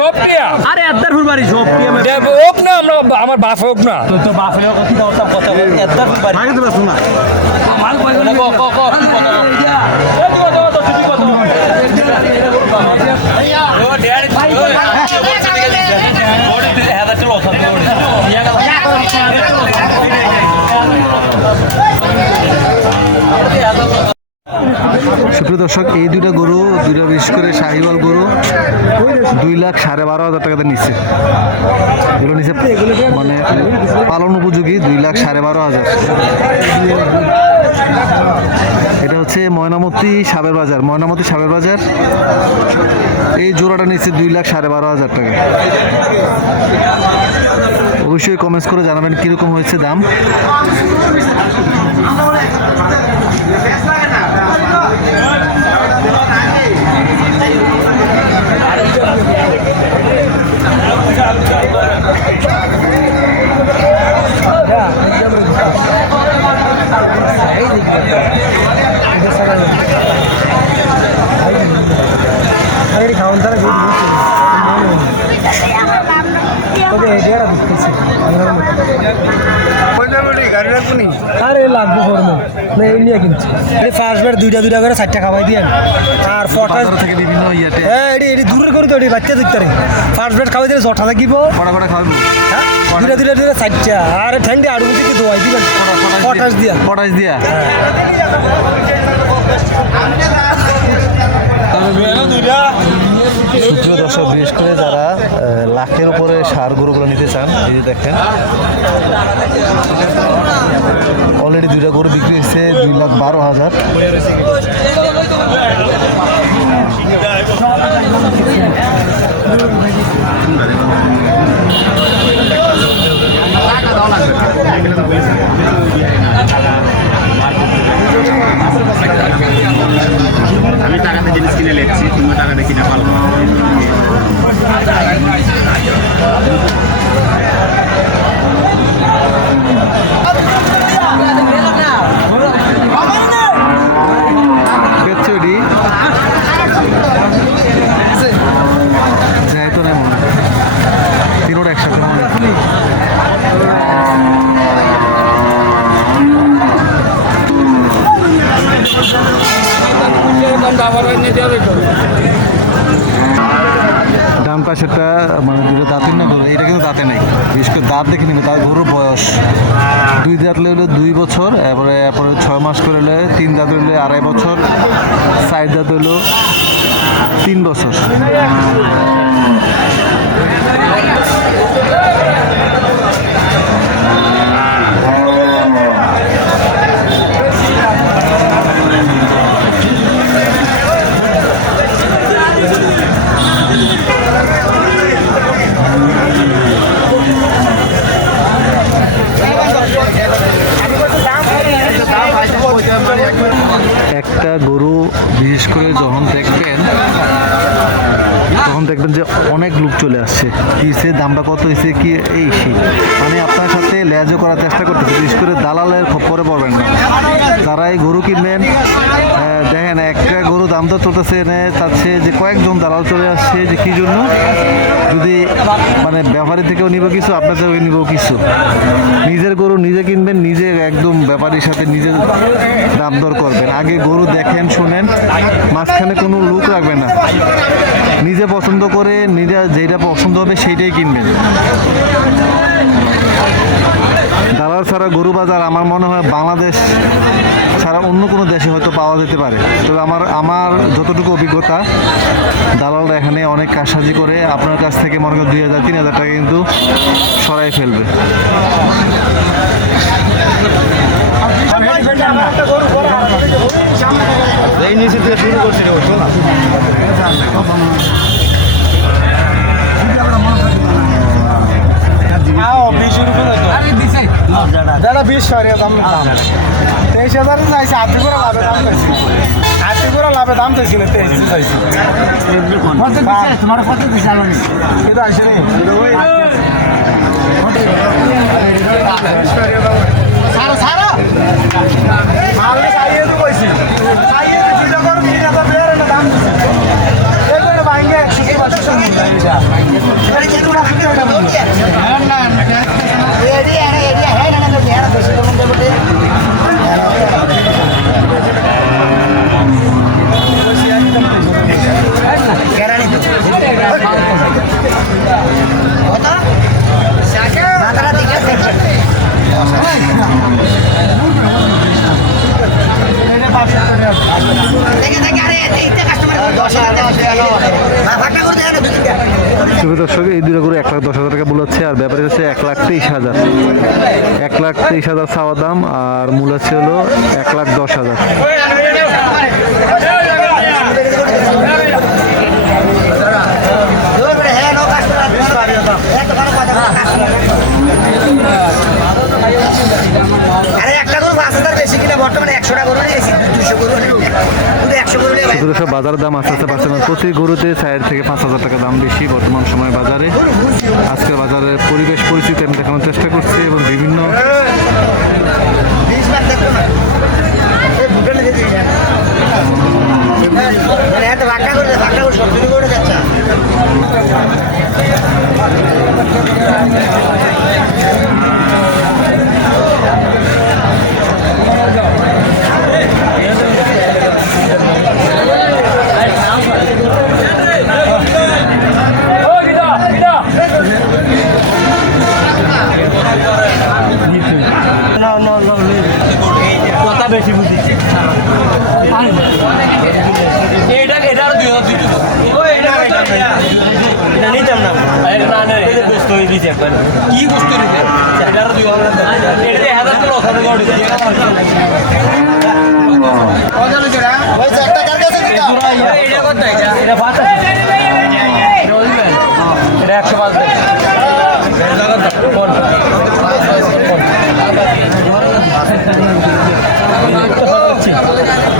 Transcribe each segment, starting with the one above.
সব টিয়া আরে এদ্দার ফুলবাড়ি সব কি হোক না আমরা আমার বাপ হোক না। তো তো বাপ কথা কথা কথা ফুলবাড়ি। আগে তো শোনা মাল কই গেল ক ক ক সুপ্রিয় দর্শক এই দুইটা গরু দুইটা বিশেষ করে শাহিওয়াল গরু। দুই লাখ সাড়ে বারো হাজার টাকাতে নিচ্ছে এগুলো নিচ্ছে মানে পালন উপযোগী দুই লাখ সাড়ে বারো হাজার। এটা হচ্ছে ময়নামতি সাবের বাজার। ময়নামতি সাবের বাজার, এই জোড়াটা নিচ্ছে দুই লাখ সাড়ে বারো হাজার টাকা। অবশ্যই কমেন্টস করে জানাবেন কীরকম হয়েছে দাম। দিতেছে আরে লাগবে করব না এই নিয়ে কিনছি। এই ফার্স্ট বার দুইটা দুইটা করে চারটা খাওয়াই দিয়ে আর বাজার থেকে বিভিন্ন ইয়াতে। হ্যাঁ এটি এটি দূরের করে তো এটি বাচ্চা দেখতে রে। ফার্স্ট বেড খাওয়াই দিলে জঠা থাকিব কড়া কড়া খাওয়াবো? হ্যাঁ? দুইটা দুইটা দুইটা চারটা। আর ঠ্যাংটি আড়ু দিকে দোয়াই দিবেন পটাশ দিয়া। পটাশ দিয়া। সুপ্রিয় দর্শক, বিশেষ করে যারা লাখের উপরে সার গরুগুলো নিতে চান, এই যে দেখেন অলরেডি দুইটা গরু বিক্রি হয়েছে দুই লাখ বারো হাজার। ডান পাশেরটা মানে দুটো দাঁতের না গরু এটা কিন্তু দাঁতে নাই। বিশেষ করে দাঁত দেখে নিবে তার গরুর বয়স। দুই দাঁত হলে দুই বছর এরপরে এরপরে ছয় মাস করে হলে তিন দাঁত হলে আড়াই বছর, চার দাঁত হলো তিন বছর একটা গরু বিশেষ করে যখন দেখবেন, তখন দেখবেন যে অনেক লোক চলে আসছে। কিসে দামটা কত হয়েছে, কি এই সেই মানে আপনার সাথে লেজও করার চেষ্টা করতেছে, বিশেষ করে দালালের খপ্পরে পড়বেন না। তারাই গরু কিনবেন দেখেন, একটা দাম তো চলতেছে, এনে চাচ্ছে যে কয়েকজন দালাল চলে আসছে, যে কি জন্য? যদি মানে ব্যাপারী থেকেও নিব কিছু, আপনার থেকেও নিব কিছু। নিজের গরু নিজে কিনবেন, নিজে একদম ব্যাপারীর সাথে নিজে দাম দর করবেন। আগে গরু দেখেন, শোনেন, মাঝখানে কোনো লুক রাখবেন না। নিজে পছন্দ করে, নিজে যেটা পছন্দ হবে সেইটাই কিনবেন। দালাল ছাড়া গরু বাজার আমার মনে হয় বাংলাদেশ ছাড়া অন্য কোনো দেশে হয়তো পাওয়া যেতে পারে। তবে আমার আমার যতটুকু অভিজ্ঞতা, দালালরা এখানে অনেক কাজসাজি করে, আপনার কাছ থেকে মনে করেন দুই হাজার, তিন হাজার টাকা কিন্তু সরাই ফেলবে। রে শোনা দাদা বিশ সরিয়া দাম তেইশ হাজার চাইছে আশি করে লাভে দাম চাইছি আশি করে লাভে দাম চাইছি না তেইশ চাইছি তোমার কত দিছে আলো কিন্তু আসে নি সারা সারা। মাল চাইয়ে তো কইছি। চাইয়ে দুইটা করে তিন হাজার দাম দিছে। এই করে ভাঙ্গে শুভ দর্শক এই দুটো করে এক লাখ দশ হাজার টাকা বলেছে আর ব্যাপারে হচ্ছে এক লাখ তেইশ হাজার। এক লাখ তেইশ হাজার চাওয়া দাম, আর মূল আছে হলো এক লাখ দশ হাজার। একটা গরু বেশি কিনা, বর্তমানে একশো টাকা গরু নিয়েছি দুশো গরু নেই। শুধু সব বাজারের দাম আস্তে আস্তে বাড়ছে না, প্রতি গরুতে চার থেকে পাঁচ হাজার টাকা দাম বেশি বর্তমান সময় বাজারে। আজকে বাজারের পরিবেশ পরিস্থিতি আমি দেখানোর চেষ্টা করছি এবং বিভিন্ন বেশি বুঝি এটা এটা আর দুই হাজার এটা নিতাম না। বস্তু দিছে একবার। কি বস্তু দিছে এটা? দুই হাজার। এটা হাজার করে ওখানে গড়ে দিছে এটা কত এটা এটা পাঁচ আছে এটা বলবেন এটা একশো পাঁচ এটা কত কোন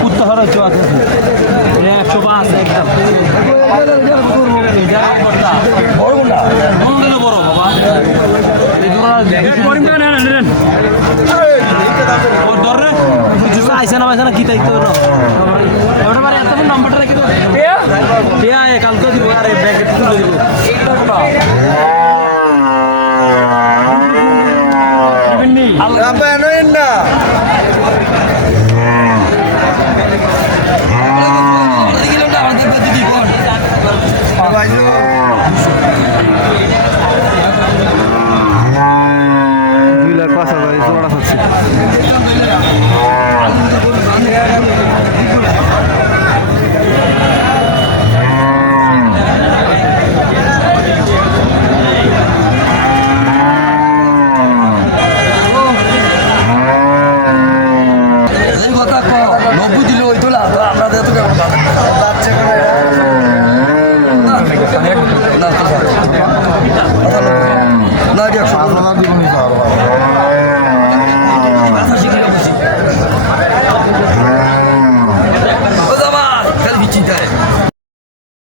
উত্তর হচ্ছে আছে এটা একশো পাঁচ একদম বড় কোনটা বড় বাবা এই জোড়া করিম না না নেন ওর ধর রে আইসা না আইসা না কি তাই তো ওটা মানে এত নাম্বারটা রেখে দাও টিয়া ঠিক আছে কালকে দিব। আরে ব্যাগে তুলে দিব।